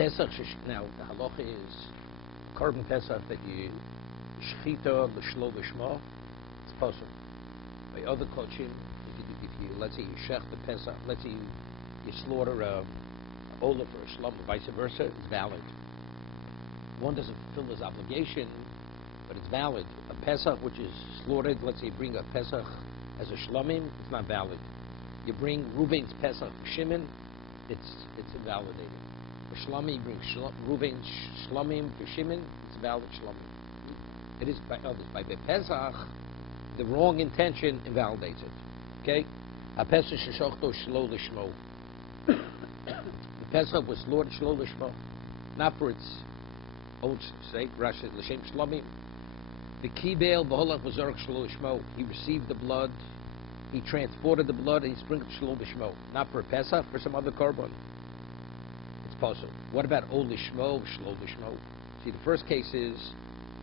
Pesach, now the halacha is korban Pesach that you shchita l'shlo l'shma, it's possible. By other kochim, if you let's say you shech the Pesach, let's say you slaughter a olaf or a shlom, or vice versa, it's valid. One doesn't fulfill his obligation, but it's valid. A Pesach which is slaughtered, let's say you bring a Pesach as a shlomim, it's not valid. You bring Reuven's Pesach for Shimon, it's invalidated. A shlomim, you bring Reuven's shlomim for Shimon, it's a valid shlomim. It is by others. By Pesach, the wrong intention invalidates it. Okay? A Pesach sheshachto shlo l'shmo. The Pesach was slaughtered shlo l'shmo, not for its own sake. Rashi says l'shem shlomim. The kibel b'holach v'zorach shlo l'shmo. He received the blood, he transported the blood, and he sprinkled shlo l'shmo. Not for a Pesach, for some other korban. It's possible. What about ol l'shmo, shlo l'shmo? See, the first case is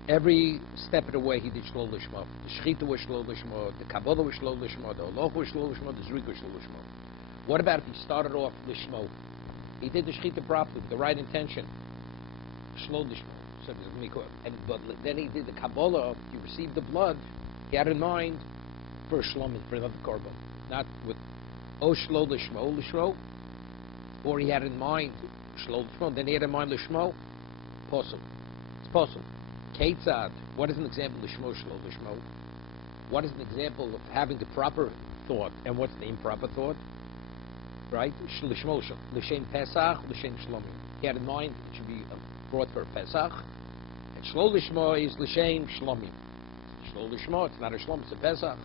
every step of the way he did shlo l'shmo. The shechita was shlo l'shmo, the kabbalah was shlo l'shmo, the oloch was shlo l'shmo, the zrik was shlo l'shmo. What about if he started off l'shmo? He did the shechita properly with the right intention. Shlo l'shmo. So but then he did the kabbalah. He received the blood. He had in mind for a shlomim, for another korban, not with o shlo l'shmo, or he had in mind shlo l'shmo. Then he had in mind l'shmo. Possible. It's possible. Ketzad. What is an example of shlo l'shmo? What is an example of having the proper thought and what's the improper thought? Right? L'shmo l'shem pesach l'shem shlomim. He had in mind it should be brought for a pesach. And shlo l'shmo is l'shem shlomim. Shlo l'shmo, it's not a shlom, it's a pesach.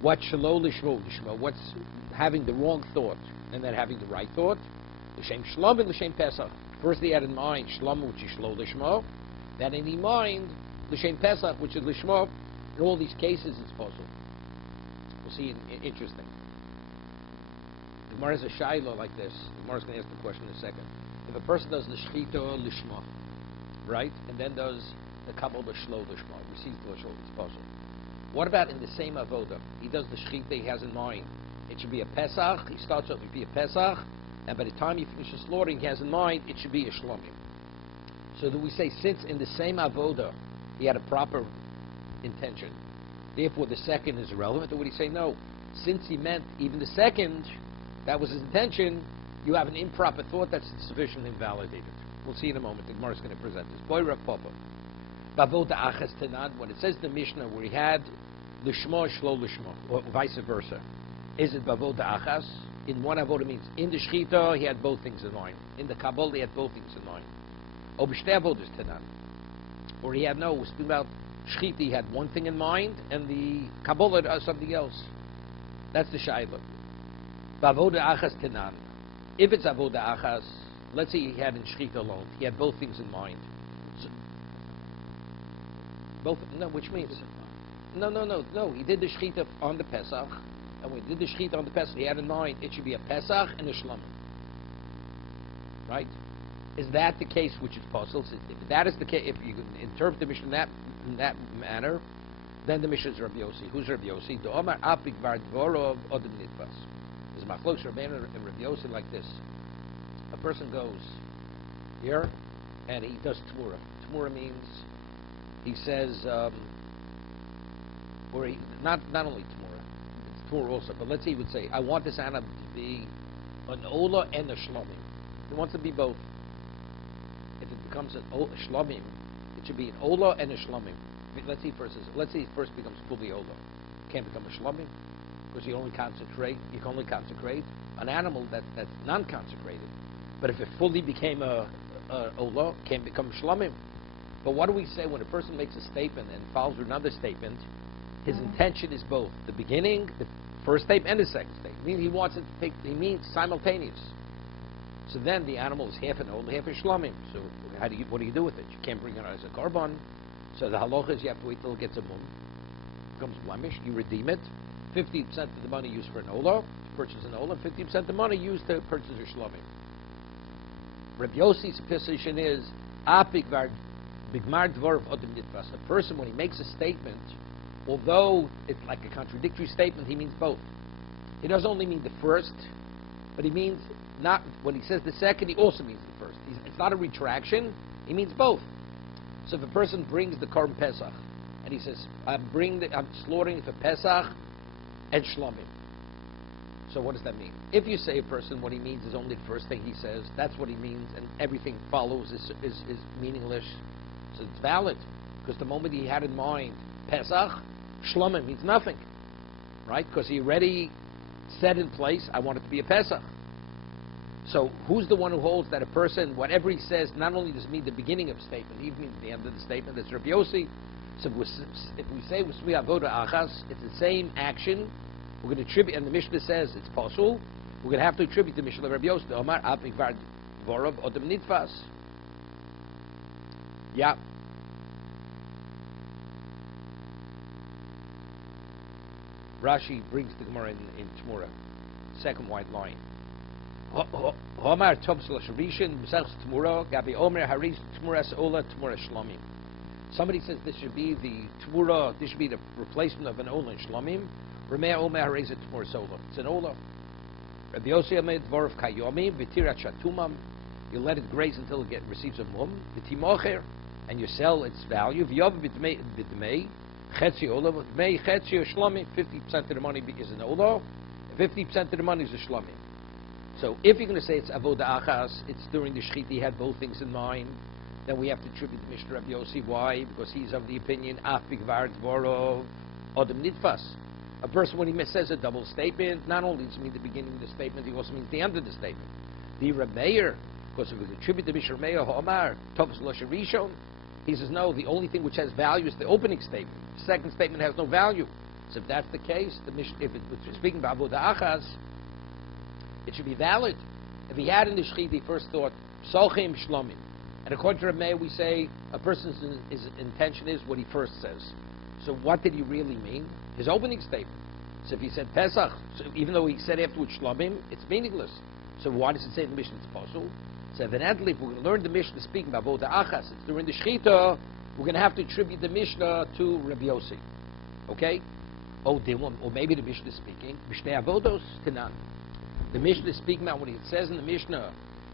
What's shlo l'shmo? What's having the wrong thought and then having the right thought? L'shem shlomim, l'shem pesach. First he had in mind shlom, which is shlo l'shmo. Then in mind l'shem pesach, which is l'shmo. In all these cases, it's possible. We'll see. Interesting. The Gemara has a shayla like this. The Gemara is going to ask the question in a second. If a person does the shechita l'shma, right, and then does the kabbalah shlo l'shma, receives the l'shma, it's possible. What about in the same avoda? He does the shechita, he has in mind it should be a pesach. He starts off to be a pesach, and by the time he finishes slaughtering, he has in mind it should be a shlomim. So do we say since in the same avoda he had a proper intention, therefore the second is irrelevant? Or would he say no? Since he meant even the second, that was his intention, you have an improper thought that's sufficiently invalidated. We'll see in a moment. The Gemara is going to present this. Boy Rav Papa. Bavoda achas tenan. When it says the Mishnah where he had l'shmo shlo l'shmo, or vice versa, is it bavoda achas? In one avoda means in the shechita he had both things in mind. In the kabbalah he had both things in mind. Or b'shtei avodas tenan. Or he had no. We're speaking about shechita. He had one thing in mind, and the kabbalah something else. That's the shayla. Bavoda achas tenan. If it's avoda achas, let's say he had in shechita alone, he had both things in mind. So, both, no, which means no. He did the shechita on the Pesach, and when he did the shechita on the Pesach, he had in mind it should be a Pesach and a shlomim. Right? Is that the case? Which is possible. If that is the case, if you interpret the Mishnah in that manner, then the Mishnah is Rabbi Yossi. Who's Rabbi Yossi? The Omar apik var dvorov odem nitbas. There's machlokes Rabbeinu and Rabbi Yossi like this. A person goes here and he does tmura. Tmura means he says, or he, not only tmura, it's tmura also, but let's say he would say, I want this animal to be an ola and a shlomim. He wants to be both. If it becomes a shlomim, it should be an ola and a shlomim. Let's say it first becomes fully ola. It can't become a shlomim because you can only consecrate an animal that's non-consecrated. But if it fully became a olah, it can become shlomim. But what do we say when a person makes a statement and follows with another statement? His intention is both the beginning, the first statement, and the second statement. Meaning he wants it to take. He means simultaneous. So then the animal is half an olah, half a shlomim. So what do you do with it? You can't bring it as a korban. So the halacha is you have to wait till it gets a mum, becomes blemish. You redeem it. 50% of the money used for an olah, to purchase an olah, 50% of the money used to purchase a shlomim. Rabbi Yossi's position is apik var bigmar dvorov odem nitbas. A person, when he makes a statement, although it's like a contradictory statement, he means both. He doesn't only mean the first, but he means not when he says the second, he also means the first. It's not a retraction. He means both. So if a person brings the Korban Pesach and he says, I'm slaughtering for Pesach and Shlomim. So what does that mean? If you say a person, what he means is only the first thing he says, that's what he means, and everything follows is meaningless, so it's valid. Because the moment he had in mind Pesach, Shlomim means nothing. Right? Because he already set in place, I want it to be a Pesach. So who's the one who holds that a person, whatever he says, not only does it mean the beginning of a statement, it even means the end of the statement? That's Rabbi Yossi. So if we say Usmi Avoda Achas, it's the same action. We're going to attribute, and the Mishnah says it's possible. We're going to have to attribute the Mishnah to Rabbi Yossi. Omar Apik Var Dvorov Odem Nitfas. Yeah. Rashi brings the Gemara in Tmura, second white line. Omar Tov Slasharishin Mesachs Tmura Gabi Omer Harish Tmuras Ola Tmura Shlomim. Somebody says this should be the Tmura. This should be the replacement of an Ola and Shlomim. Remei Omer Harish Tmura Ola. It's an Ola. Rabbi Yossi Amed Dvorov Kayomi V'tirat Shatumam. You let it graze until it receives a mum. V'timocher, and you sell its value. V'yov V'dmei. Chetzi Ola, May Chetzi Shlomim, 50% of the money is an Ola, 50% of the money is a Shlomim. So if you're going to say it's Avoda Achas, it's during the Shechita, he had both things in mind, then we have to attribute the Mishnah Rabbi Yossi. Why? Because he's of the opinion, Af Bigvar Dvorov Odem Nitfas. A person, when he says a double statement, not only does it mean the beginning of the statement, he also means the end of the statement. The Rameir, because if we attribute the Mishnah Rameir, Ha'omar, Tovs Loshe Rishon, he says, no, the only thing which has value is the opening statement. The second statement has no value. So if that's the case, if it's speaking about Avoda Achas, it should be valid. If he had in the Shechita, he first thought, Psochim Shlomim. And according to Rameh, we say a person's intention is what he first says. So what did he really mean? His opening statement. So if he said Pesach, so even though he said afterwards Shlomim, it's meaningless. So why does it say in the Mishnah it's possible? So evidently, if we're going to learn the Mishnah speaking about Avoda Achas, it's during the Shechita, we're going to have to attribute the Mishnah to Rabbi Yossi. Okay? Or maybe the Mishnah is speaking, Mishneh Avodos Tanan. The Mishnah is speaking about when it says in the Mishnah,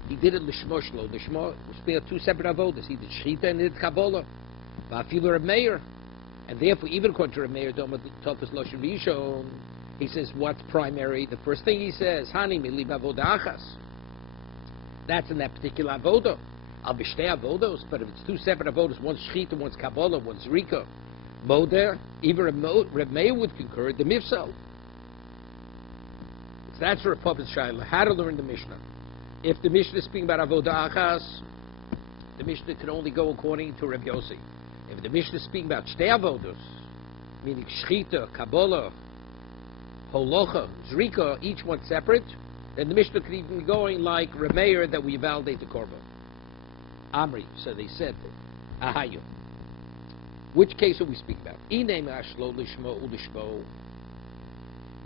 he did it Lishmo Shlo. Lishmo was two separate Avodas. He did Shechita and he did Kabbalah. Va'afilu Reb Meir. And therefore, even according to Reb Meir, Tofas Loshen Rishon, he says, what's primary? The first thing he says, Hani Milib Avoda Achas. That's in that particular avoda. I'll be shtei avodos, but if it's two separate avodas, one's shechita, one's kabbalah, one's rika, moder, even Reb Meir would concur the mifsal. So that's for a puppet shayla. How to learn the Mishnah? If the Mishnah is speaking about avodah achas, the Mishnah can only go according to Reb Yossi. If the Mishnah is speaking about shtei avodos, meaning shechita, kabbalah, holocha, zrika, each one separate, then the Mishnah could even be going like Reb Meir that we validate the korban. Amri, so they said, Ahayu. Which case are we speaking about?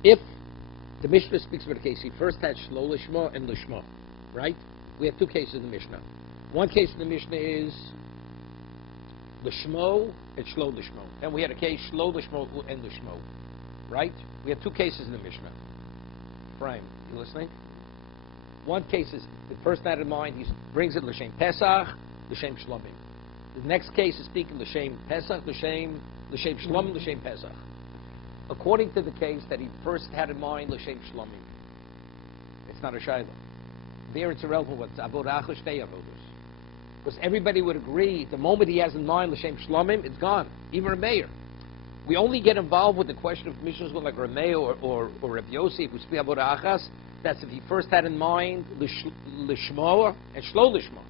If the Mishnah speaks about a case, he first had Shlo Lishmo and Lishmo, right? We have two cases in the Mishnah. One case in the Mishnah is Lishmo and Shlo Lishmo. And we had a case Shlo Lishmo and Lishmo, right? We have two cases in the Mishnah. Brian, you listening? One case is the person had in mind, he brings it L'Shem Pesach, L'Shem Shlomim. The next case is speaking L'Shem Pesach, L'Shem Shlomim, L'Shem Pesach. According to the case that he first had in mind L'Shem Shlomim, it's not a shayla. There it's irrelevant what's Avodah Achos Shtei Avodos. Because everybody would agree, the moment he has in mind L'Shem Shlomim, it's gone. Even Reb Meir. We only get involved with the question of Mishnahs like Reb Meir or Reb Yossi, if we speak about Achas, that's if he first had in mind Lishmo and Shlo Lishmo.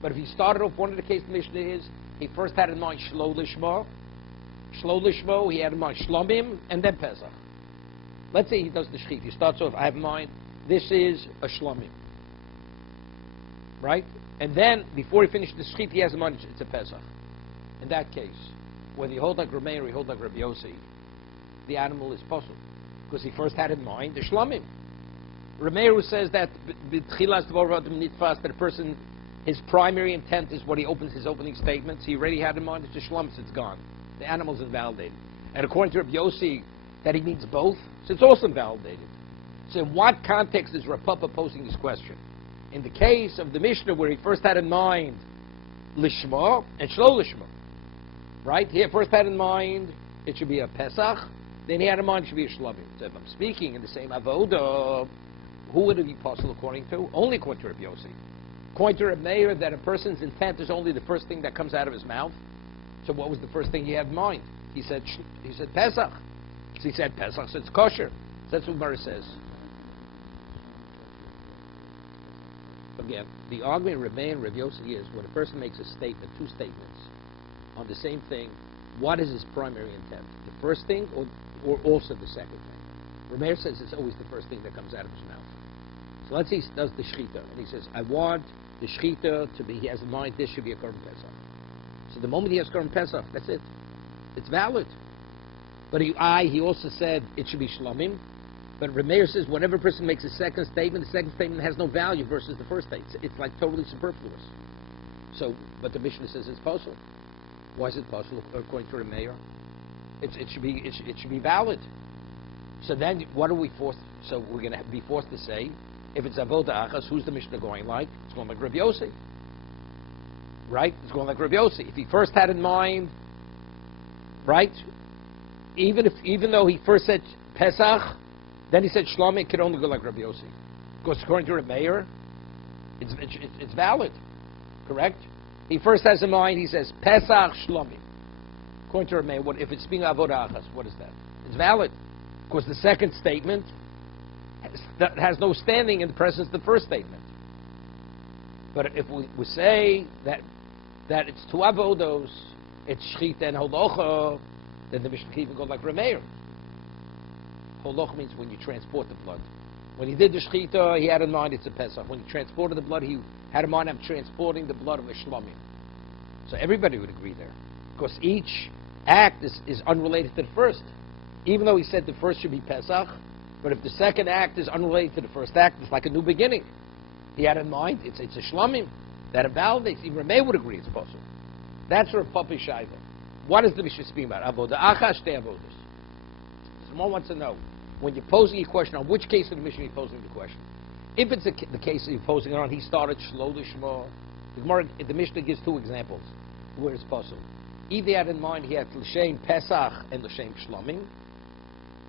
But if he started off, one of the cases the Mishnah is, he first had in mind Shlo Lishmo, he had in mind Shlomim, and then Pesach. Let's say he does the Shechit. He starts off, I have in mind, this is a Shlomim. Right? And then, before he finishes the Shechit, he has in mind it's a Pesach. In that case, whether you hold like Reb Meir or you hold like Rabbi Yossi, the animal is possible. Because he first had in mind the Shlomim. Reb Meir says that that a person, his primary intent is what he opens his opening statements. He already had in mind it's the Shlomim, so it's gone. The animal is invalidated. And according to Rabbi Yossi, that he means both, so it's also invalidated. So in what context is Rav Papa posing this question? in the case of the Mishnah where he first had in mind Lishma and Shlo Lishma, right? He first had in mind it should be a Pesach, then he had in mind it should be a Shlomim. So if I'm speaking in the same Avodah, who would it be possible according to? Only according to Rabbi Yossi. According to Rabbi Meir, that a person's intent is only the first thing that comes out of his mouth. So what was the first thing he had in mind? He said Pesach. So he said Pesach, so it's kosher. So that's what Gemara says. Again, the argument of Rabbi Meir and Rabbi Yossi is when a person makes a statement, two statements, on the same thing, what is his primary intent? The first thing or also the second thing? Rabbi Meir says it's always the first thing that comes out of his mouth. So let's say he does the shechita, and he says, I want the shechita to be, he has in mind this should be a Korban Pesach. So the moment he has Korban Pesach, that's it. It's valid. But he also said it should be Shlomim. But Rabbi Meir says whenever a person makes a second statement, the second statement has no value versus the first statement. It's like totally superfluous. So, but the Mishnah says it's possible. Why is it possible according to Rabbi Meir? It should be valid. So then, what are we forced? So we're going to be forced to say, if it's avodah achas, who's the Mishnah going like? It's going like Rabbi Yossi, right? It's going like Rabbi Yossi. If he first had in mind, right? Even though he first said Pesach, then he said Shlomim, it could only go like Rabbi Yossi, because according to Rabbi Meir, it's valid, correct? He first has in mind, he says Pesach Shlomim. According to Rabbi Meir, if it's being avodah achas, what is that? It's valid, because the second statement has no standing in the presence of the first statement. But if we say that it's two avodos, it's shechita and holocha, then the Mishnah can even go like Rabbi Meir. Holocha means when you transport the blood. When he did the shechita, he had in mind it's a Pesach. When he transported the blood, he had in mind I'm transporting the blood of a Shlomim. So everybody would agree there, because each act is unrelated to the first. Even though he said the first should be Pesach, but if the second act is unrelated to the first act, it's like a new beginning. He had in mind, it's a Shlomim that invalidates. Even Rameh would agree it's possible. That's where Papi Shaiva. What is the Mishnah speaking about? Avodah Achas, Shtei Avodas. Someone wants to know, when you're posing a question, on which case of the Mishnah you're posing the question? If it's the case that you're posing it on, he started Shlo Lishma. The Mishnah gives two examples where it's possible. Either he had in mind he had L'Shem Pesach and L'Shem Shlomim,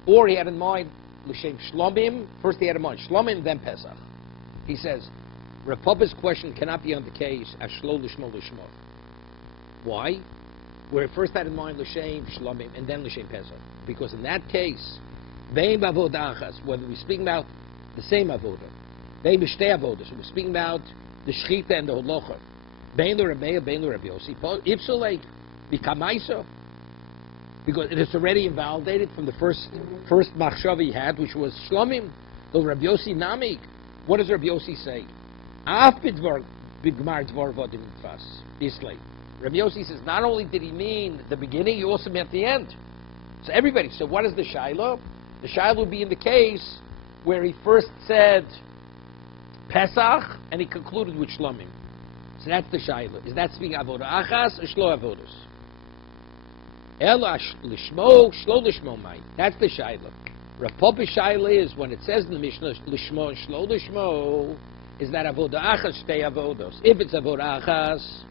or he had in mind L'Shem Shlomim, first he had in mind Shlomim, then Pesach. He says, Rav Papa's question cannot be on the case as Shlo Lishma Lishma. Why? Where he first had in mind L'Shem Shlomim and then L'Shem Pesach. Because in that case, Bein Avodah Achas, whether we're speaking about the same Avodah, Bein B'Shtei Avodah, so we're speaking about the Shechita and the Holocha, Bein L'Rameya, Bein L'Rabbi Yossi, Ipsolei, B'Kamaiso, because it is already invalidated from the first machshava he had, which was Shlomim, L'Rabbi Yossi Namik. What does Rabbi Yossi say? Af b'dvar b'gmar dvar v'adim nitfas. Islay. Rabbi Yossi says not only did he mean the beginning, he also meant the end. So everybody. So what is the shaila? The shaila would be in the case where he first said Pesach and he concluded with Shlomim. So that's the shaila. Is that speaking avodah achas or shlo avodos? Ela lishmo shlo lishmo mai. That's the shaila. Rav Papa's shaila is when it says in the Mishnah lishmo and shlo lishmo, is that avodah achas shtei avodos? If it's avodah achas,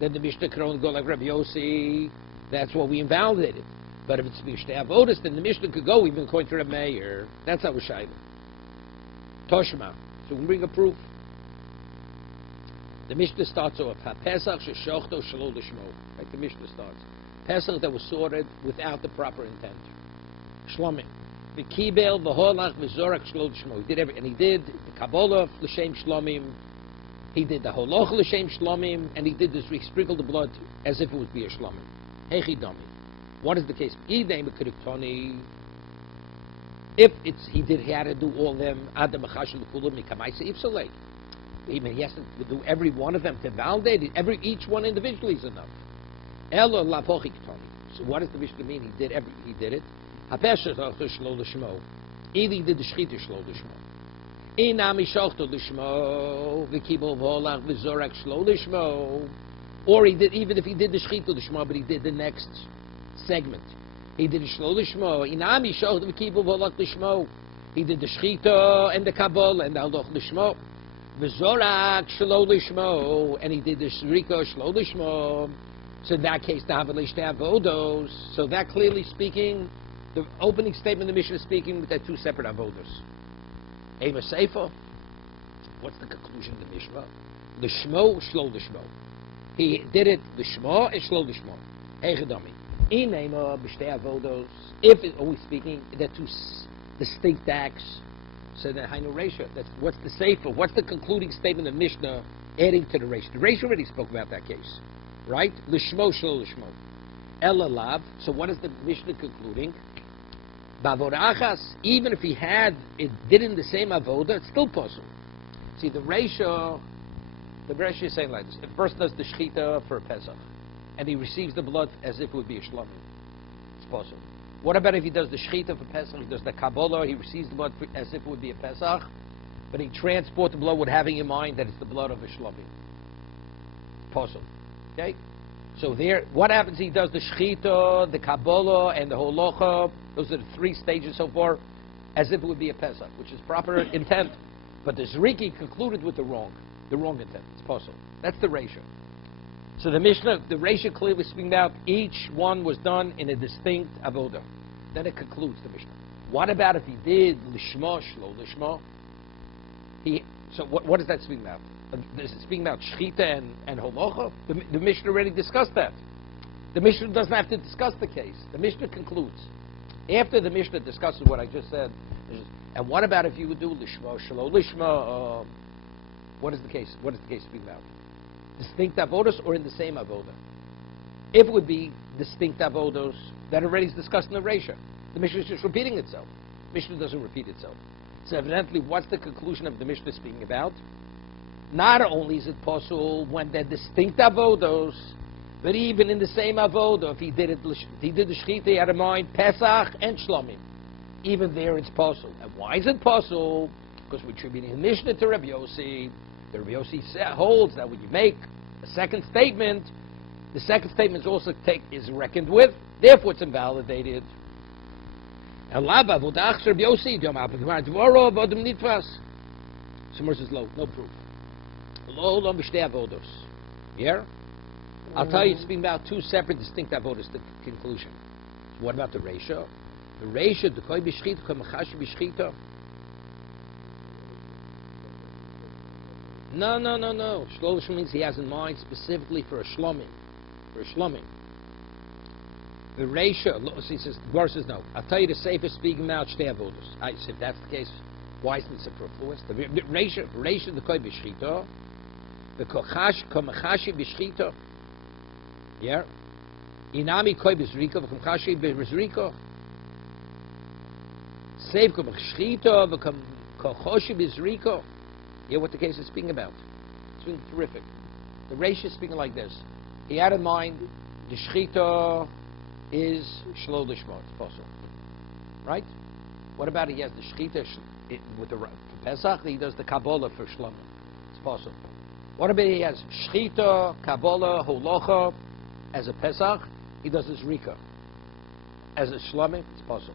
then the Mishnah can only go like Rabbi Yossi. That's what we invalidated. But if it's shtei avodos, then the Mishnah could go even according to Rabbi Meir. That's our shaila. Toshma. So we can bring a proof. The Mishnah starts off Pesach sheshochto shelo lishmo. Like the Mishnah starts. Pesach that was sorted without the proper intent. Shlomim. The kibel, the holach, the zorak, shlo lishmo. He did and he did the Kabbalah l'shem shlomim. He did the holoch l'shem shlomim, and he did this. He sprinkled the blood as if it would be a shlomim. Hechi dami. What is the case? If he had to do all of them. Adam achashel kulam mikamaisa ifsalei. Even he has to do every one of them to validate it. Each one individually is enough. Elo lapochik tani. So what does the Mishnah mean? He did it. Hapeshet shlo lishmo. Either he did the shechita shlo lishmo. Inami shochto lishmo. V'kibol v'holach v'zorak shlo lishmo. Or he did, even if he did the shechita lishmo, but he did the next segment. He did the shlo lishmo. Inami shochto v'kibol v'holach lishmo. He did the shechita and the kabbalah and the holoch lishmo. V'zorak shelo lishmo, and he did the shrika shelo lishmo. So in that case, na'avalish avodos. So that clearly speaking, the opening statement of the Mishnah is speaking with that two separate avodos. Ema seifa. What's the conclusion of the Mishnah? Lishmo shelo lishmo. He did it lishmo and shelo lishmo. Eichadami. Inema b'shtei avodos. If it's always speaking, they're two distinct acts. So the Hainu Reisha, that's what's the Sefer, what's the concluding statement of Mishnah adding to the Reisha? The Reisha already spoke about that case, right? Lishmo shelo lishmo. Elalav, so what is the Mishnah concluding? Bavorachas, even if he had, it did in the same avoda, it's still possible. See, the Reisha is saying like this. If a person does the shechita for a Pesach, and he receives the blood as if it would be a shlamim, it's possible. What about if he does the shechita for Pesach, he does the Kabbalah, he receives the blood as if it would be a Pesach, but he transports the blood with having in mind that it's the blood of a shlamim? Possible. Okay? So there, what happens? He does the shechita, the Kabbalah, and the holocha. Those are the three stages so far, as if it would be a Pesach, which is proper intent. But the Zriki concluded with the wrong intent. It's possible. That's the ratio. So the Mishnah, the ratio clearly speaking about each one was done in a distinct avodah. Then it concludes the Mishnah. What about if he did lishma shlo lishma? So what is that speaking about? Is it speaking about shchita and holocha? The Mishnah already discussed that. The Mishnah doesn't have to discuss the case. The Mishnah concludes. After the Mishnah discusses what I just said, and what about if you would do lishma shlo lishma? What is the case? What is the case speaking about? Distinct avodos or in the same avodah? If it would be distinct avodos, that already is discussed in the Reisha. The Mishnah is just repeating itself. The Mishnah doesn't repeat itself. So evidently, what's the conclusion of the Mishnah speaking about? Not only is it possible when they're distinct avodos, but even in the same avodah, if he did the shechita, he had in mind Pesach and Shlomim. Even there it's possible. And why is it possible? Because we're attributing the Mishnah to Rabbi Yossi. The Rabbi Yossi holds that when you make a second statement, the second statement is reckoned with, therefore it's invalidated. And Rabbi Yossi, Somewhere says low, no proof. Lo b'shtei avodos. Yeah? I'll tell you, it's speaking about two separate distinct avodos, the conclusion. So what about the Reisha? The Reisha, the koi b'shchita, koi machashi b'shchita. No. Shlo lishma means he has in mind specifically for a shlomim. The Reisha, he says, the verse says no. I'll tell you the Sefer speaking about shtei avodos. I said, if that's the case, why isn't it superfluous? The Reisha, the koi b'shchita, the komachashi b'shchita. Yeah? Inami koi b'zrika, v'komachashi b'zrika. Save komachshchita, v'komachashi b'zrika. Yeah, what the case is speaking about. It's been terrific. The Reisha is speaking like this. He had in mind the shchita is shlo lishma. It's possible, right? What about he has the shchita with the for Pesach? He does the Kabbalah for Shlomo. It's possible. What about he has shchita, Kabbalah, holocha as a Pesach? He does his Rika as a Shlomo. It's possible.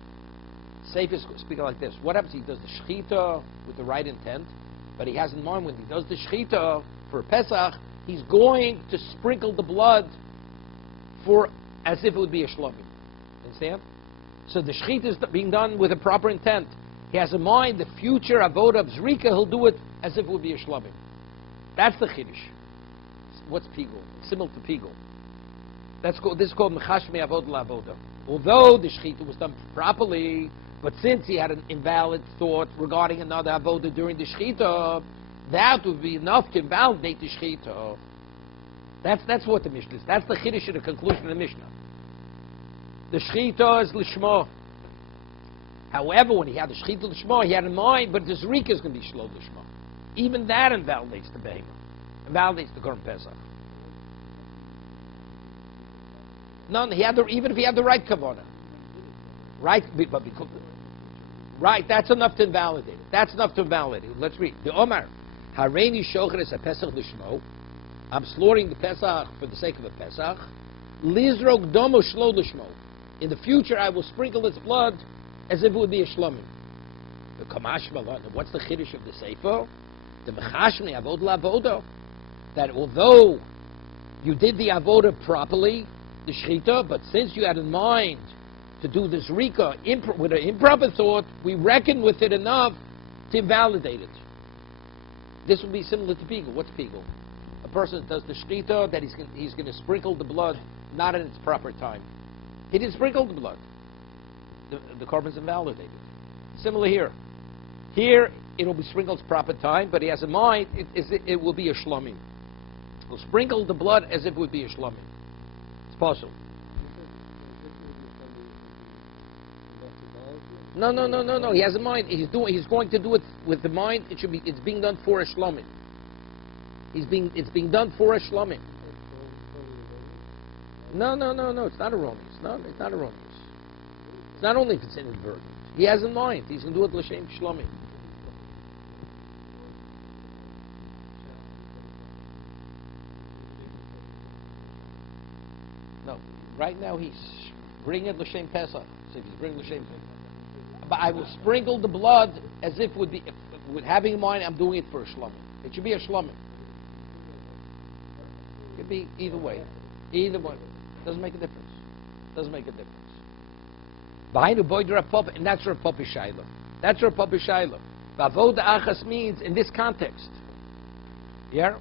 Seif is speaking like this. What happens? He does the shchita with the right intent, but he has in mind when he does the shechita for Pesach, he's going to sprinkle the blood for as if it would be a shlomim. Understand? So the shechita is being done with a proper intent. He has in mind the future avodah of Zrika, he'll do it as if it would be a shlomim. That's the chiddush. What's pigul? Similar to pigul. This is called mechashmi avodah la'avodah. Although the shechita was done properly, but since he had an invalid thought regarding another avodah during the shechita, that would be enough to invalidate the shechita. That's what the Mishnah is. That's the chiddush of the conclusion of the Mishnah. The shechita is lishma. However, when he had the shechita lishma, he had in mind, but the zrika is going to be shlo lishma. Even that invalidates the behemoth, invalidates the Korban Pesach. None. Even if he had the right kavanah, right? But because, right, that's enough to invalidate it. Let's read. The Omar, Hareini Shocher is a Pesach Lishmo. I'm slaughtering the Pesach for the sake of a Pesach. Lizrog Domo Shlo Lishmo. In the future, I will sprinkle its blood as if it would be a Shlomim. The Kamash Malon. What's the Chiddush of the Sefer? the mechashmi avod la'avoda, that although you did the avoda properly, the shechita, but since you had in mind to do this rika with an improper thought, we reckon with it enough to invalidate it. This would be similar to pigul. What's pigul? A person does the shechita that he's going to sprinkle the blood not in its proper time. He didn't sprinkle the blood. The korban's invalidated. Similar here. Here, it'll be sprinkled at proper time, but he has in mind it will be a shlomim. He'll sprinkle the blood as if it would be a shlomim. It's possible. No. He has in mind. He's going to do it with the mind. It's being done for a shlomim. It's being done for a shlomim. No. It's not erroneous. No, it's not erroneous. It's not only if it's inadvertent. He has in mind. He's going to do it l'shem shlomim. No, right now he's bringing it l'shem pesach. So if he's bringing l'shem pesach, but I will sprinkle the blood as if it would be, with having in mind I'm doing it for a shlomim. It should be a shlomim. It could be either way. Either one. Doesn't make a difference. Doesn't make a difference. Behind the boider pop, and that's Rav Papa Shaila. That's Rav Papa Shaila. Vavoda achas means in this context. Yeah?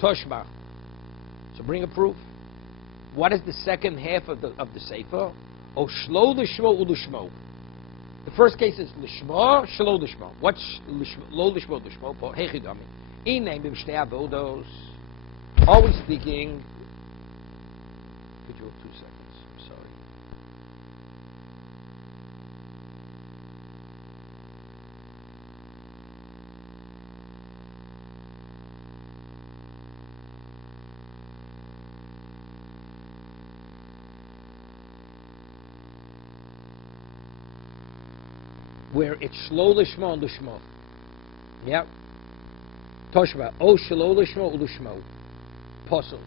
Toshma. So bring a proof. What is the second half of the sefer? Oh, shlo l'shmo u'l'shmo. The first case is l'shmo, shlo l'shmo. What's lo l'shmo l'shmo? Hechidami. Inay b'shtei avodos. Always speaking. Could you hold 2 seconds? I'm sorry. Where it's shlo l'shmo and l'shmo. Yeah. Toshva. Oh, shlo l'shmo u'l'shmo. Possible.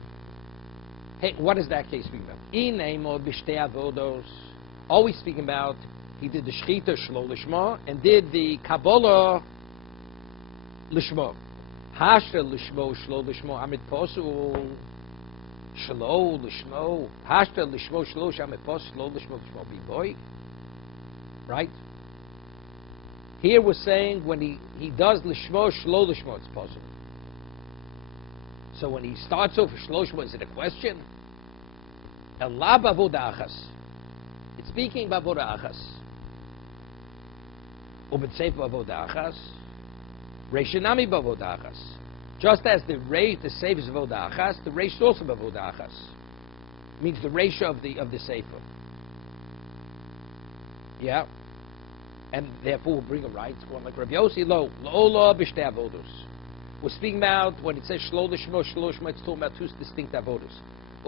Hey, what is that case speaking about? Inaymo b'shtei avodos. Always speaking about he did the shechita shlo l'shmo and did the kabbalah l'shmo. Hashta l'shmo shlo l'shmo amit posul shlo l'shmo. Hashta l'shmo shlo amit posul shlo l'shmo l'shmo biboy. Right. Here we're saying when he does l'shmo shlo l'shmo, it's possible. So when he starts off with shloshma, is it a question? Ela bavoda achas. It's speaking bavoda achas. Ubetseif bavoda achas. Reishanami bavoda achas. Just as the sefer is bavoda achas, the reish is also bavoda achas. Means the ratio of the sefer. Yeah. And therefore we'll bring a right one like Rabbi Yossi lo b'shtei avodos. We're speaking about when it says shlo l'shmo, it's talking about two distinct avodas.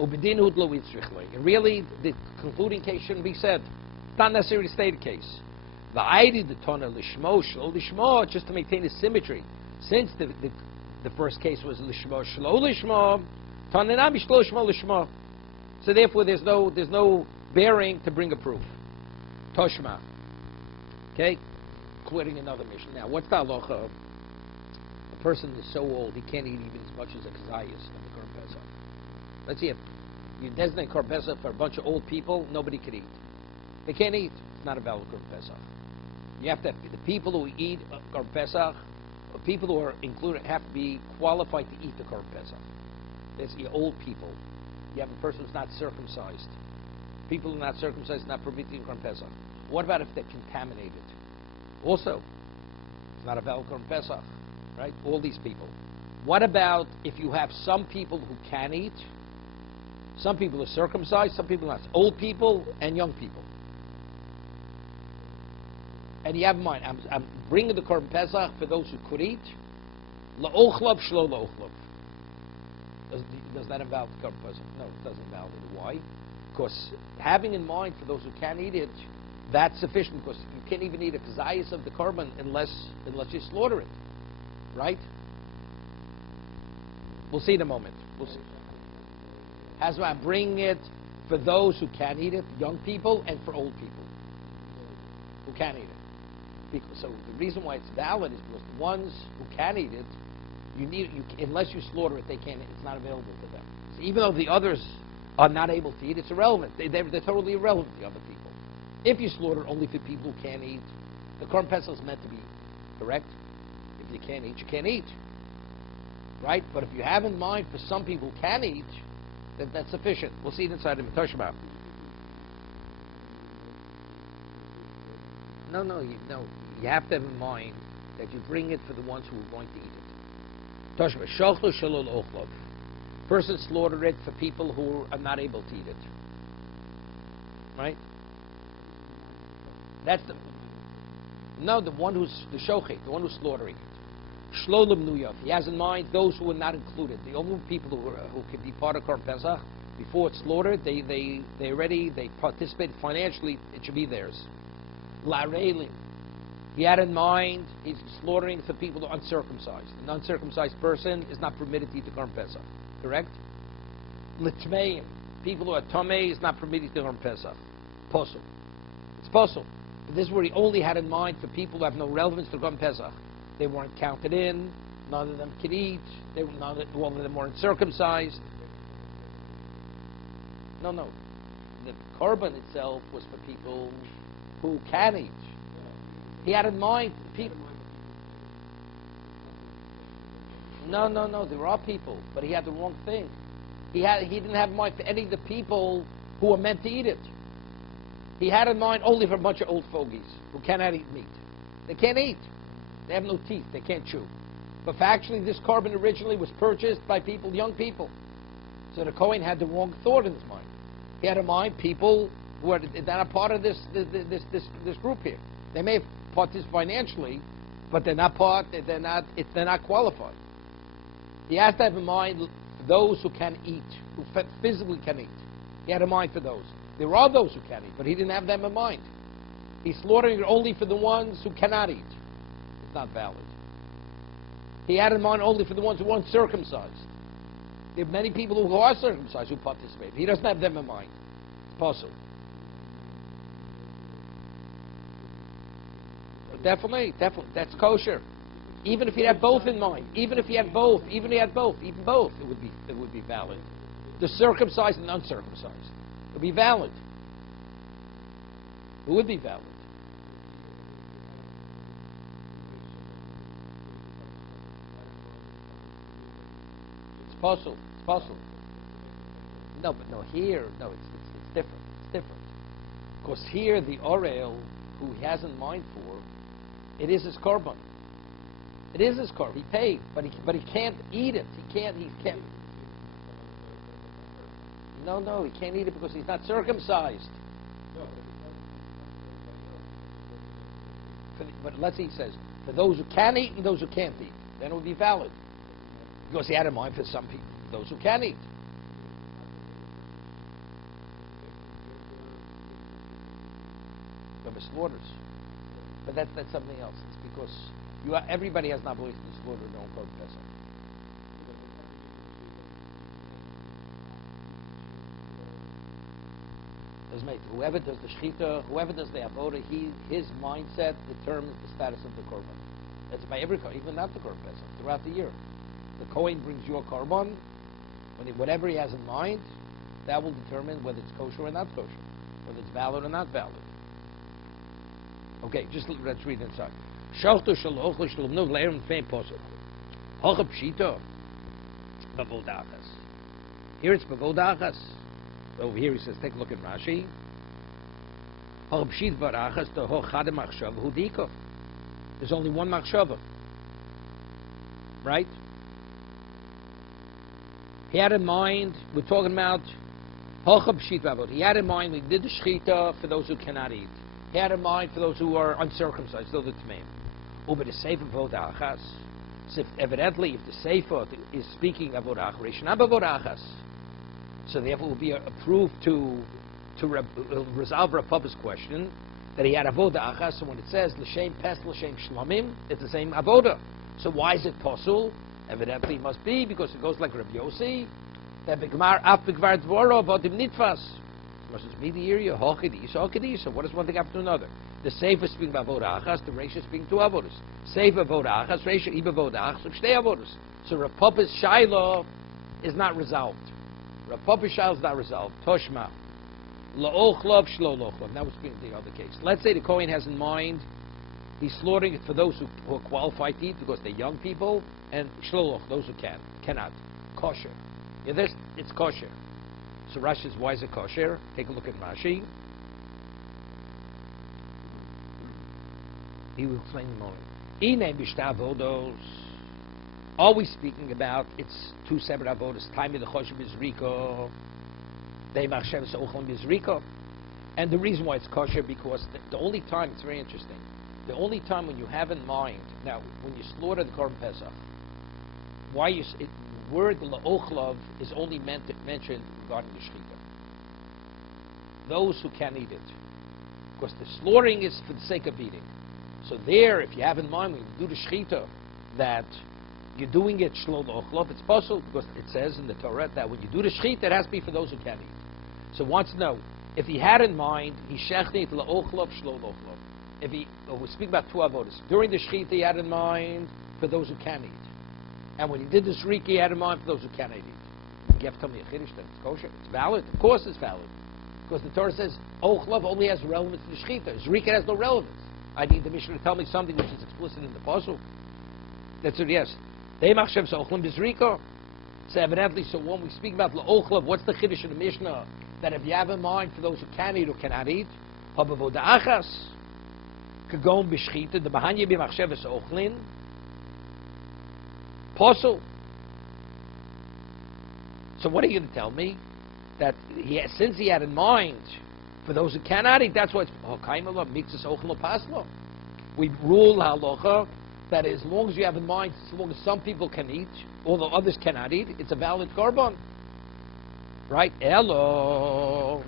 Ubedinut lo yitzrich. And really, the concluding case shouldn't be said. It's not necessarily to state a case. The idea the tona l'shmo, shlo l'shmo, just to maintain the symmetry. Since the first case was l'shmo, shlo l'shmo, tona nami shlo l'shmo l'shmo. So therefore, there's no bearing to bring a proof. Toshma. Okay, quoting another mission. Now, what's the halacha? A person is so old he can't eat even as much as a kazayas on the Korban Pesach. Let's see if you designate Korban Pesach for a bunch of old people, nobody can eat. They can't eat. It's not a valid Korban Pesach. You have to the people who eat Korban Pesach, or people who are included, have to be qualified to eat the Korban Pesach. There's the old people. You have a person who's not circumcised. People who are not circumcised not permitted Korban Pesach. What about if they're contaminated? Also, it's not a valid Korban Pesach, right? All these people. What about if you have some people who can eat? Some people are circumcised, some people are not. Old people and young people. And you have in mind, I'm bringing the Korban Pesach for those who could eat. La'ochlav shlo la'ochlav. Does that invalidate the Korban Pesach? No, it doesn't invalidate it. Why? Because having in mind for those who can eat it, that's sufficient, because you can't even eat a kazayas of the korban unless you slaughter it, right? We'll see in a moment. We'll see. As well, I'm bringing it for those who can eat it, young people, and for old people who can't eat it. So the reason why it's valid is because the ones who can eat it, unless you slaughter it, they can't. It's not available to them. So even though the others are not able to eat, it's irrelevant. They're totally irrelevant to the other people. If you slaughter only for people who can't eat, the Korban Pesach is meant to be correct. If you can't eat, you can't eat. Right? But if you have in mind for some people who can eat, then that's sufficient. We'll see it inside the Mitoshma. No. You have to have in mind that you bring it for the ones who are going to eat it. Toshma, Shochlu Shalol Ochlov. Person slaughter it for people who are not able to eat it. Right? That's the one who's the shochet, the one who's slaughtering it. Shlolim Nuyav. He has in mind those who are not included. The only people who can be part of Korban Pesach before it's slaughtered, they participate financially. It should be theirs. La'reilim. He had in mind he's slaughtering for people who are uncircumcised. An uncircumcised person is not permitted to eat the Korban Pesach. Correct? L'tmeim. People who are tamei is not permitted to eat the Korban Pesach. Posel. It's posel. This is where he only had in mind for people who have no relevance to Korban Pesach. They weren't counted in. None of them could eat. All of them weren't circumcised. No. The Korban itself was for people who can eat. He had in mind people. No. There are people, but he had the wrong thing. He didn't have in mind for any of the people who are meant to eat it. He had in mind only for a bunch of old fogies who cannot eat meat. They can't eat. They have no teeth. They can't chew. But factually, this Korban originally was purchased by people, young people. So the Kohen had the wrong thought in his mind. He had in mind people who are not part of this group here. They may have participated financially, but they're not qualified. He has to have in mind those who can eat, who physically can eat. He had in mind for those. There are those who can eat, but he didn't have them in mind. He's slaughtering it only for the ones who cannot eat. It's not valid. He had in mind only for the ones who aren't circumcised. There are many people who are circumcised who participate. He doesn't have them in mind. It's possible. Definitely, that's kosher. Even if he had both in mind, even if he had both, it would be valid. The circumcised and uncircumcised. It would be valid. It would be valid. It's possible. No, it's different. It's different. Because here the Orel, who he has in mind for, it is his korban. It is his korban. He paid, but he can't eat it. He can't. No, he can't eat it because he's not circumcised. But let's see, he says, for those who can eat and those who can't eat, then it would be valid. Because he had in mind for some people, those who can eat. From the slaughters. But that's something else. It's because everybody has not believed in slaughter their own Korban Pesach. Whoever does the shechita, whoever does the avoda, his mindset determines the status of the korban. That's by every korban, even not the Korban Pesach, throughout the year. The Kohen brings your korban, whatever he has in mind, that will determine whether it's kosher or not kosher, whether it's valid or not valid. Okay, let's read inside. Shalto shaloch l'shalom nov le'erim fein posuk. Hocha pshito b'vodachas. Here it's b'vodachas. Over here he says, take a look at Rashi. There's only one machshava. Right? He had in mind, we're talking about he had in mind we did the shechita for those who cannot eat. He had in mind for those who are uncircumcised, those are tmeim. But the sefer vodachas, evidently if the sefer is speaking of vodachas, so therefore it will be approved to resolve Rav question that he had avoda achas. So when it says l'shem pes l'shem shlomim, it's the same avoda. So why is it possible? Evidently it must be because it goes like Rabbi Yossi that begmar af begvar dvoro avodim nitfas. Says, Midi area, Hokidisa. What does one thing happen to another? The Sefer is speaking about Vodachas, the Reisha is speaking to Avodas. Sefer Vodachas, Reisha Iba Vodachas, Shtei Avodas. So Rav Papa's Shiloh is not resolved. Rav Papa's Shiloh is not resolved. Toshma. La'ochlav, shlo lochlav. Now we're speaking to the other case. Let's say the Kohen has in mind, he's slaughtering it for those who are qualified to eat because they're young people, and shlo loch, those who cannot. Kosher. Yeah, it's kosher. So Rashi says, why is it kosher? Take a look at Rashi. He will explain in a moment. Ine b'shta avodos. Are we speaking about it's two separate avodos? Time of the choshev bizriko. They machshev sochon bizriko. And the reason why it's kosher because the only time, it's very interesting. The only time when you have in mind, now when you slaughter the Korban Pesach, the word la'ochlav is only mentioned regarding the shechita. Those who can eat it, because the slaughtering is for the sake of eating. So there, if you have in mind when you do the shechita that you're doing it shlo la'ochlav, it's possible because it says in the Torah that when you do the shechita, it has to be for those who can eat. So wants to know if he had in mind he shechted la'ochlav shlo la'ochlav. If we speak about two avodas during the shechita, he had in mind for those who can eat. And when he did the shrik, he had in mind for those who cannot eat. You have to tell me a chiddush that it's kosher. It's valid. Of course it's valid. Because the Torah says, ochlav only has relevance to the shechita. Zrika has no relevance. I need the Mishnah to tell me something which is explicit in the pasuk. That's it, yes. They machshev sochlim b'zrika. So evidently, so when we speak about ochlav, what's the chiddush in the Mishnah? That if you have in mind for those who can eat or cannot eat, habavoda achas, kagon b'shechita, the bahanya b'machshev sochlin, Apostle. So what are you going to tell me? That since he had in mind for those who cannot eat, that's why it's we rule halacha that as long as you have in mind, as long as some people can eat, although others cannot eat, it's a valid korban. Right? Elo.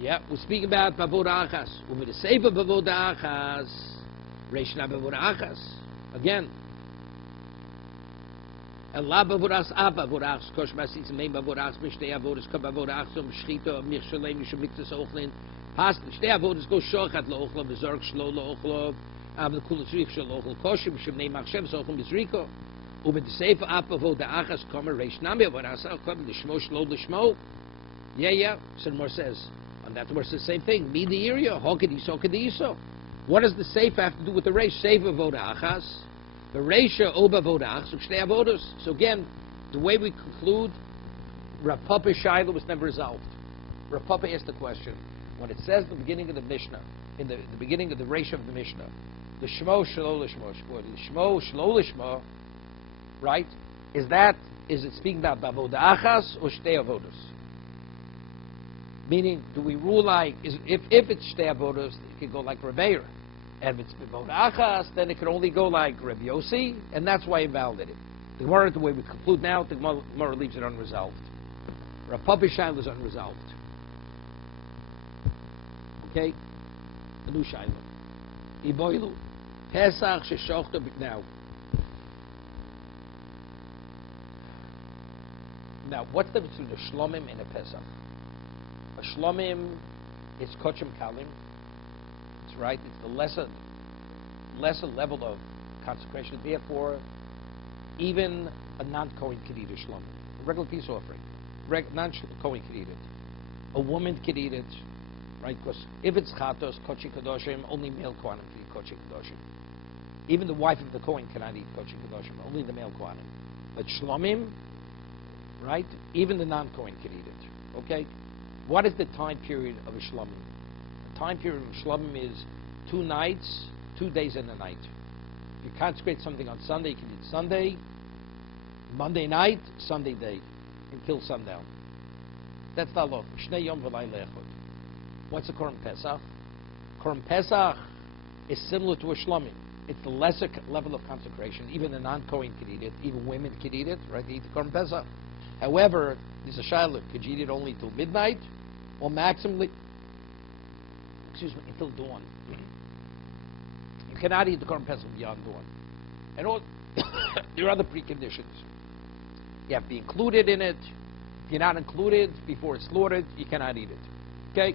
Yeah, we speak about bavoda achas. Over the sefer bavoda achas, reishna bavoda achas. Again, and la bavodas abba bavoda achas. Kosh masis meim bavoda achas. Mishtei avodas ka bavoda achas. Mishchita mirchalei mishamiktas ochlin. Past shtei avodas go shochat laochlav bezark shlo laochlav. Av the kulatzrif shlo ochlav koshim mishamnei machshev ochlav bezriko. Over the sefer abba bavoda achas kommer reishna bavoda achas. Kommer lishmo shlo lishmo. Yeah. So the more says. And that was the same thing. Me the area, hokadiso kadiso. What does the sefer have to do with the reish? Sefer voda achas, the reisha oba voda achas, shtei avodos. So again, the way we conclude, Rav Papa Shiloh was never resolved. Rav Papa asked the question when it says at the beginning of the Mishnah, in the beginning of the reisha of the Mishnah, the shmo shlo lishmo, the shmo shlo lishmo, right? Is it speaking about voda achas or shtei avodos? Meaning, do we rule like, if it's shtei avodos, it can go like Reb Meir. And if it's b'voda achas, then it can only go like Reb Yossi, and that's why he invalidated. The Gemara, the way we conclude now, the Gemara leaves it unresolved. Rav Papa Shiloh is unresolved. Okay? The new Shiloh. Iboilu. Pesach sheshochta now. Now, what's the difference between a shlomim and a Pesach? A shlomim is kochim kalim. It's right. It's the lesser level of consecration. Therefore, even a non-Kohen could eat a shlomim. A regular peace offering. Non-Kohen could eat it. A woman could eat it. Right? Because if it's chatos, kochi kadoshim, only male kohanim can eat kochi kadoshim. Even the wife of the Kohen cannot eat kochi kadoshim. Only the male kohanim. But shlomim, right? Even the non-Kohen can eat it. Okay? What is the time period of a shlomim? The time period of a shlomim is 2 nights, 2 days and a night. If you consecrate something on Sunday, you can eat Sunday, Monday night, Sunday day, until sundown. That's the law. Shnei yom v'lay le'echod. What's a Korban Pesach? Korban Pesach is similar to a shlomim. It's the lesser level of consecration. Even a non-Kohen can eat it. Even women can eat it. Right? They eat the Korban Pesach. However, there's a shiloh. Could you eat it only till midnight? Or maximally, until dawn. You cannot eat the Korban Pesach beyond dawn. And all there are other preconditions. You have to be included in it. If you're not included before it's slaughtered, you cannot eat it. Okay?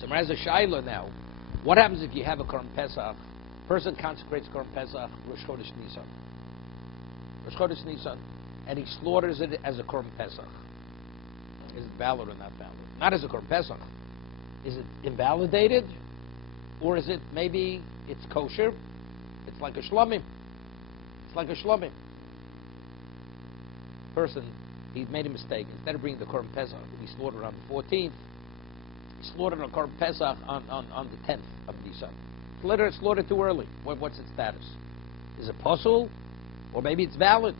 So as a Shaila now, what happens if you have a Korban Pesach? Person consecrates Korban Pesach Rosh Chodesh Nisan. Rosh Chodesh Nisan, and he slaughters it as a Korban Pesach. Is it valid or not valid? Not as a Korban Pesach. Is it invalidated? Or is it maybe it's kosher? It's like a shlomim. It's like a shlomim. Person, he made a mistake. Instead of bringing the Korban Pesach, he slaughtered on the 14th. He slaughtered a Korban Pesach on the 10th of Nisan. Slaughtered too early. What's its status? Is it possible? Or maybe it's valid.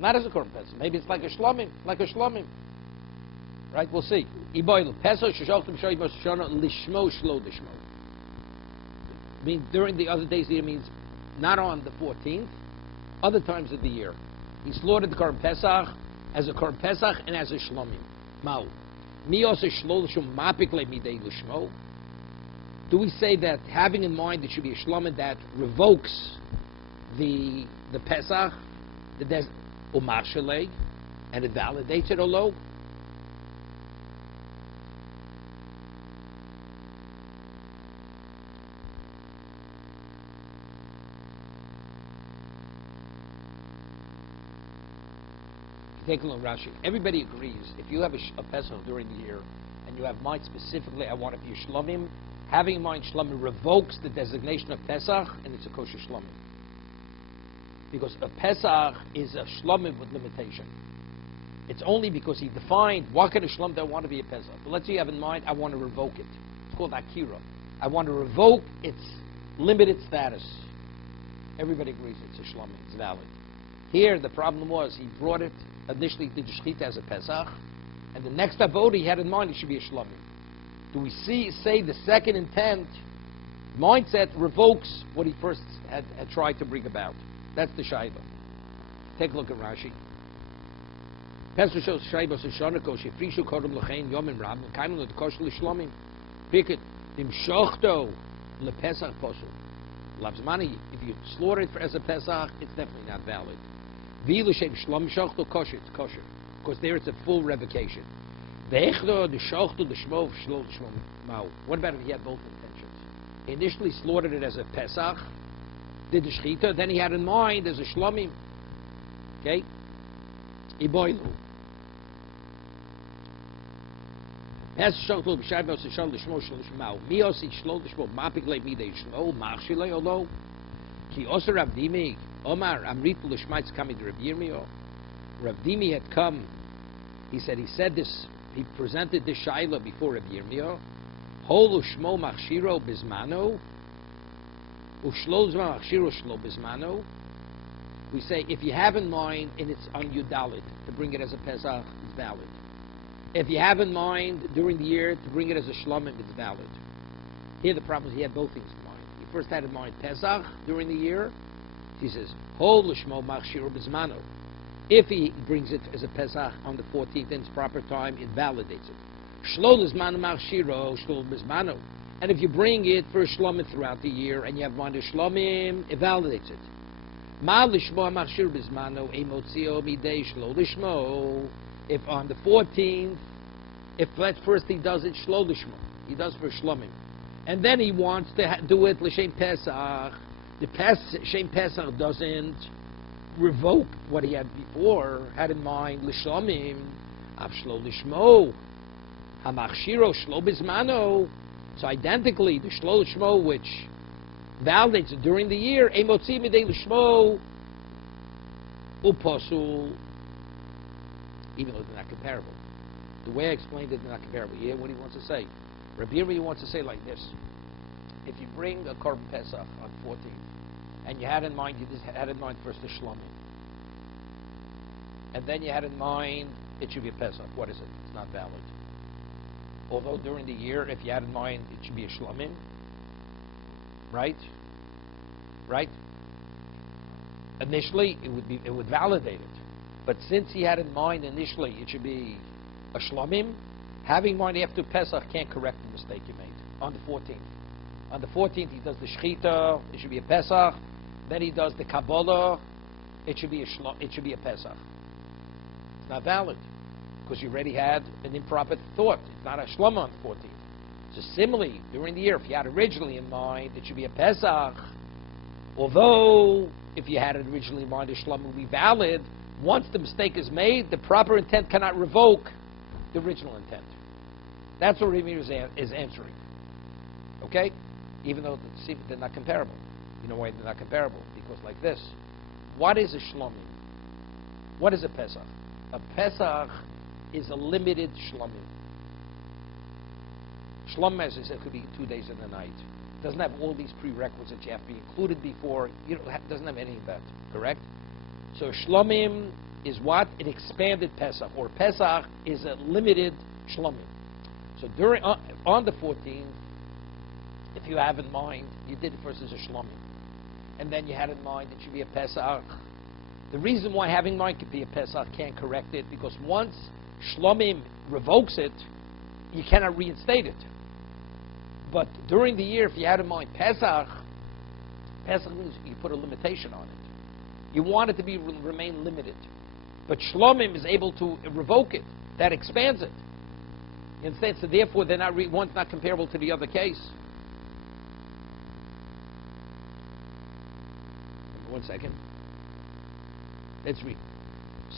Not as a Korban Pesach. Maybe it's like a shlomim. Like a shlomim. Right? We'll see. Means during the other days of the year means not on the 14th, other times of the year. He slaughtered the Korban Pesach as a Korban Pesach and as a shlomim. Mao. Do we say that having in mind it should be a shlomim that revokes the Pesach, the Umar Shalei, and it validates it or lo? Take a look at Rashi. Everybody agrees if you have a Pesach during the year and you have in mind specifically, I want it to be a shlomim, having in mind shlomim revokes the designation of Pesach and it's a kosher shlomim. Because a Pesach is a shlomim with limitation. It's only because he defined what kind of shlom do I want to be a Pesach. But let's say you have in mind, I want to revoke it. It's called Akira. I want to revoke its limited status. Everybody agrees it's a shlomim, it's valid. Here, the problem was he brought it initially to the Shechita as a Pesach, and the next avoda he had in mind it should be a shlomim. Do we say the second intent, mindset, revokes what he first had tried to bring about? That's the Shaiba. Take a look at Rashi. Pesach shows Shaiba Seshanako Shefrishu Kodem Lechein Yomim Rab Kaimon the Kosher Shlomim. Pick it. Nimshochto LePesach Posul. Labzmani. If you slaughter it as a Pesach, it's definitely not valid. V'Lushem Shlom Shochto kosher. It's kosher because there it's a full revocation. Ve'echdo the Shochto the Shmov Shlol Shmov Mao. What about if he had both intentions? He initially slaughtered it as a Pesach, did the Shechita, then he had in mind as a Shlomim. Okay? Iboilu. As Shochto b'Shabbos Shol Shmov Shlosh Mao. Mios Shlol Shmov Mapik Le Midei Shmov Machshile Olo. Ki Oser Avdimi. Omar, Amrit L'Shmait's coming to Rabbi Yirmiyah. Rav Dimi had come. He said this. He presented this shaila before Rabbi Yirmiyah. Hol Ushmo Machshiro Bismano. Ushlo Zman Machshiro Shlo Bismano. We say if you have in mind and it's on Yudalit to bring it as a Pesach, it's valid. If you have in mind during the year to bring it as a Shlomim, it's valid. Here the problem is he had both things in mind. He first had in mind Pesach during the year. He says, Hol Lishmo Machshiro Bismano. If he brings it as a Pesach on the 14th in its proper time, it validates it. Shlo Lizmano Machshiro, Shlo Bismano. And if you bring it for a Shlomim throughout the year and you have one to Shlomim, it validates it. Ma Lishmo Machshiro Bismano, Emotzio Midei Shlo Lishmo. If on the 14th, if that's first he does it Shlo Lishmo, he does for Shlomim. And then he wants to do it L'Shem Pesach. The Shem Pesach doesn't revoke what he had before, had in mind, L'Shlomim, Av Shlo Lishmo, HaMachshiro Shlo Bismano. So identically, the Shlo Lishmo, which validates it during the year, Emotzi Midei Lishmo, Uposul, even though they're not comparable. The way I explained it, they're not comparable. Yeah, what he wants to say. Rabbi Yirmiyah wants to say like this. If you bring a Korban Pesach on 14th, and you had in mind, you just had in mind first the Shlomim, and then you had in mind it should be a Pesach. What is it? It's not valid. Although during the year, if you had in mind it should be a Shlomim, right? Right? Initially, it would validate it. But since he had in mind initially it should be a Shlomim, having in mind after Pesach can't correct the mistake you made on the 14th. On the 14th, he does the shechita. It should be a Pesach. Then he does the Kabbalah. It should be a Pesach. It's not valid because you already had an improper thought. It's not a Shloma on the 14th. So similarly, during the year, if you had originally in mind, it should be a Pesach. Although, if you had it originally in mind, a Shloma will be valid. Once the mistake is made, the proper intent cannot revoke the original intent. That's what Rabbi is answering. Okay? Even though they're not comparable. You know why they're not comparable? Because like this. What is a Shlomim? What is a Pesach? A Pesach is a limited Shlomim. Shlom, as I said, could be 2 days and a night. It doesn't have all these prerequisites you have to be included before. You know, it doesn't have any of that. Correct? So Shlomim is what? An expanded Pesach. Or Pesach is a limited Shlomim. So on the 14th, if you have in mind, you did it first as a Shlomim. And then you had in mind it should be a Pesach. The reason why having in mind could be a Pesach can't correct it, because once Shlomim revokes it, you cannot reinstate it. But during the year, if you had in mind Pesach means you put a limitation on it. You want it to remain limited. But Shlomim is able to revoke it. That expands it. You understand? So therefore, they're not one's not comparable to the other case. 1 second. Let's read.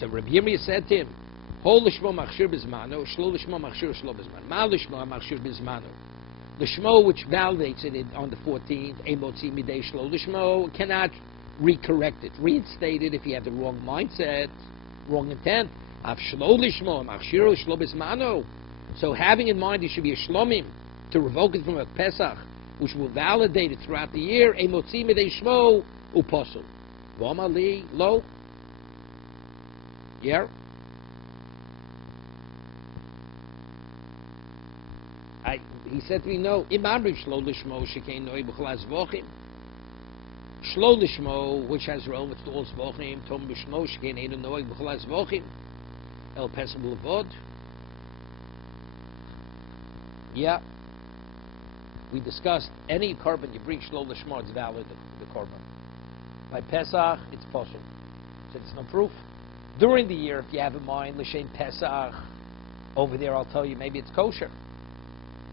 So Rabbi Yirmiyah said to him, Hol l'shmo machshir b'zmano, shlo l'shmo machshir shlo b'zmano. Ma l'shmo machshir b'zmano. The shmo which validates it on the 14th, emotzi midei shlo l'shmo, cannot recorrect it, reinstate it if you have the wrong mindset, wrong intent. Av shlo l'shmo machshir shlo b'zmano. So having in mind it should be a shlomim to revoke it from a Pesach, which will validate it throughout the year. Emotzi midei shmo uposel. V'amali lo. Yeah. He said to me, no. Imamri shlo lishmo shekein noi b'chlas vochim. Shlo lishmo, which has relevance to all zvochim, tom b'shmo shekein einu noi b'chlas vochim. El pesach levod. Yeah. We discussed any carbon you bring shlo lishmo, it's valid, the carbon. By Pesach, it's possible. So it's no proof. During the year, if you have in mind l'shem Pesach, over there I'll tell you maybe it's kosher.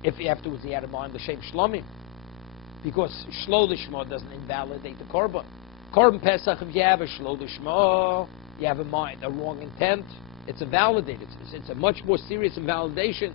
If afterwards you had in mind l'shem Shlomim, because shlo l'shmo doesn't invalidate the korban. Korban Pesach, if you have a shlo l'shmo, you have in mind a wrong intent, it's invalidated. It's a much more serious invalidation